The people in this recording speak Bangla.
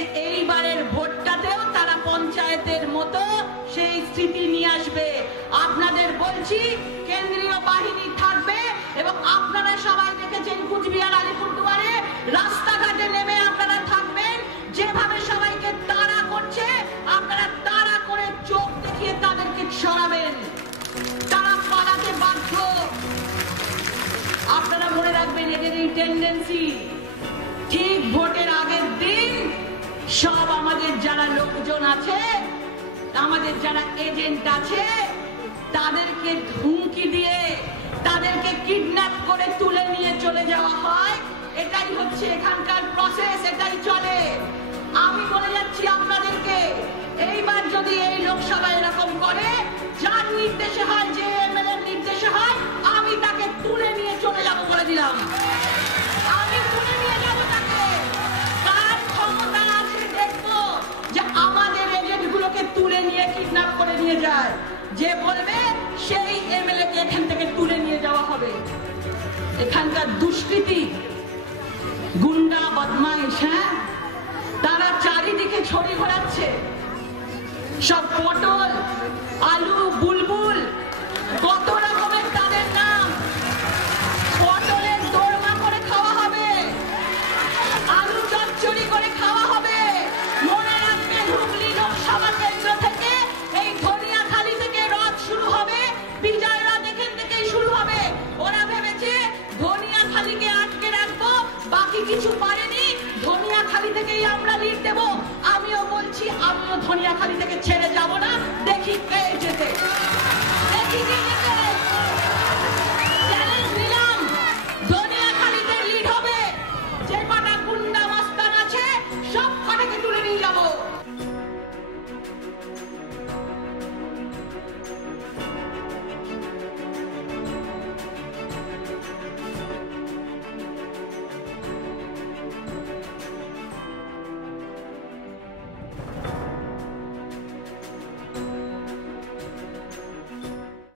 যে এইবারের ভোটটাতেও তারা পঞ্চায়েতের মতো সেই স্মৃতি নিয়ে আসবে। আপনাদের বলছি কেন্দ্রীয় বাহিনী থাকবে এবং আপনারা সবাই দেখেছেন কুচবিহার আলিপুরদুয়ারে রাস্তাঘাটে নেমে আপনারা থাকবেন, যেভাবে সবাইকে তাড়া করছে আপনারা তাড়া করে চোখ দেখিয়ে তাদেরকে সরাবেন, তারা পালাতে বাধ্য। আপনারা মনে রাখবেন এদের এই টেন্ডেন্সি, ঠিক ভোটের আগের দিন সব আমাদের যারা লোকজন আছে, আমাদের যারা এজেন্ট আছে, তাদেরকে হুমকি দিয়ে তাদেরকে কিডন্যাপ করে তুলে নিয়ে চলে যাওয়া হয়। এটাই হচ্ছে এখানকার প্রসেস, এটাই চলে। আমি বলে যাচ্ছি আপনাদেরকে, এইবার যদি এই লোকসভা এরকম করে, যার নির্দেশে হয়, যে এমএলএ নির্দেশে হয়, আমি তাকে তুলে নিয়ে চলে যাব বলে দিলাম। আমি তুলে নিয়ে যাব তাকে। কার ক্ষমতা আছে দেখবো যে আমাদের এজেন্টগুলোকে তুলে নিয়ে কিডন্যাপ করে নিয়ে যায়। যে বলবে সেই এমএলএ কে এখান থেকে তুলে নিয়ে যাওয়া হবে। এখানকার দুষ্কৃতী, গুন্ডা, বদমাইশ, হ্যাঁ, তারা চারিদিকে ছড়ি ঘোরাচ্ছে। সব পটল, আলু, বুলবুল, কত রকমের তাদের নাম। পটলের দোরমা করে খাওয়া হবে, আলু চচ্চড়ি করে খাওয়া হবে। মনে রাখবেন, হুগলি লোকসভা কেন্দ্র থেকে এই ধনিয়াখালী থেকে রথ শুরু হবে, বিজয় রথ এখান থেকেই শুরু হবে। ওরা ভেবেছে ধনিয়াখালীকে আটকে রাখবো, বাকি কিছু পারেনি, ধনিয়াখালী থেকেই আমরা লিড দেবো। আমিও বলছি, আমিও ধনিয়াখালী থেকে ছেড়ে যাব না, দেখি কে যেতে, দেখি কে যেতে।